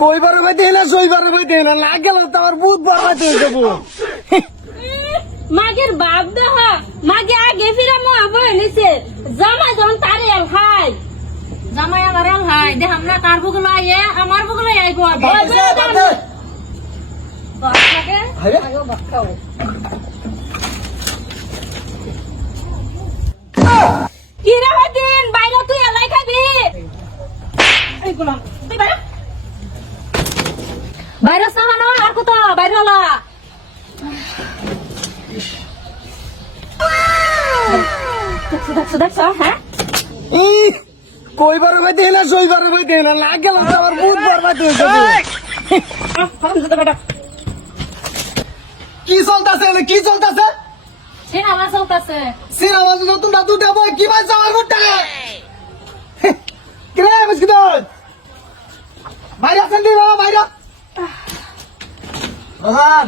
কইবার ভাই দেনা সইবার ভাই দেনা না গেল তো আমার বহুত বরবাদ হয়ে যাবো। মাগের বাপ দেহ মাগে আগে ফিরা মো আবার নিছে জামাই যখন তারে আল খাই জামাই আমার আল খাই দেখ আমরা কার বুগলা আইয়ে আমার বুগলা আইবো কিরা হদিন বাইরে তুই এলাই খাবি এইগুলা তুই বাইরে বাইরে সামানো আর কত বাইরে হলা দেখছো হ্যাঁ কইবার ভাই দেনা সইবার ভাই দেনা না গেল তো আমার বহুত বরবাদ হয়ে যাবো। কি চলতেছে কি চলতেছে সিনেমা চলতেছে সিনেমা নতুন না দুটা বই কি ভাই আমার গুটা কে মিসকিন বাইরে আছেন দি বাবা বাইরে বাজান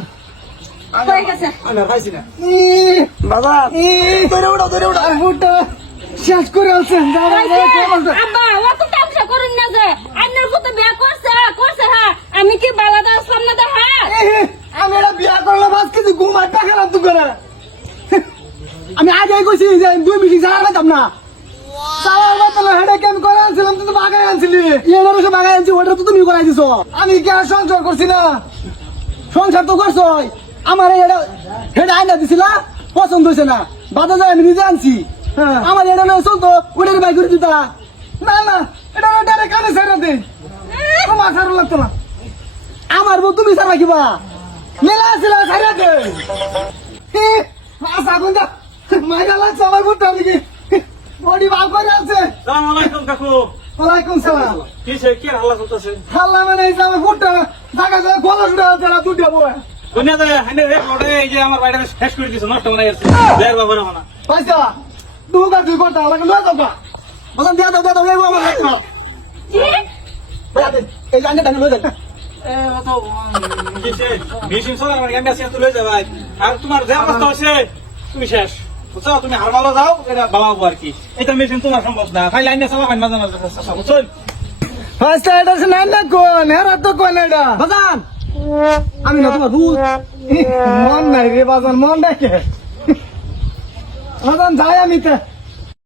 হয়ে গেছে আমি খাইছি না বাজান ধরে উড়া আর বুটা শেষ করে আছেন আব্বা ও তো তামসা করেন না যে আপনার কত বিয়া করছে হ্যাঁ আমি কি বালাদা আসলাম না দেখা আমি এটা বিয়া করলে বাস কিছু ঘুম আর টাকা না তুই করে আমি আগে কইছি যে 2 মিনিট ছাড়া পাইতাম না সালার মাত্র হেডে কেন করে আনছিলাম তুই তো বাগায় আনছিলি এর সে বাগায় আনছি ওটা তো তুমি করাই দিছো আমি কি আর সংসার করছি না সংসার তো করছো আমার এটা হেডে আইনা দিছিলা পছন্দ হয়েছে না বাদে যায় আমি নিজে আনছি আমার এটা নয় চলতো ওটাকে বাই করে দিতা না না এটা ডাইরেক্ট কানে ছেড়ে দে তোমার খারাপ লাগতো না আমার বউ তুমি ছাড়া কিবা মেলা ছিল ছেড়ে দে আশা কোন যা মাইরা লাগছে আমার বুটটা দিকে বডি বাল করে আছে। আসসালামু আলাইকুম কাকু। ওয়ালাইকুম সালাম। কিসে কি হাল্লা চলতেছে? হাল্লা মানে এই যে আমার বুটটা জায়গা জায়গা গলা ছুটে আছে না দুটা বউ দুনিয়া দে হাইনে রে লড়ে এই যে আমার বাইরে শেষ করে দিছে নষ্ট বানাই গেছে দেড় বাবা না পয়সা দুগা দুই করতে আমাকে লয়ে যাবা বলেন দিয়া দাও এই আমার লাগা কি এই জানে দানে লয়ে যাবে এ ও তো কিসে মেশিন চলা আমার গ্যান্ডা সে তুলে যাবে আর তোমার যে অবস্থা হইছে তুমি শেষ বুঝছো তুমি হারমালো যাও এটা বাবা আর কি এটা মেশিন তোমার সম্ভব না খাই লাইনে চালা খাই মাঝে মাঝে বুঝছো ফার্স্ট এটা না না কোন হেরা তো কোন এটা বাজান আমি না তোমার ভূত মন নাই রে বাজান মন ডাকে বাজান যাই আমি তো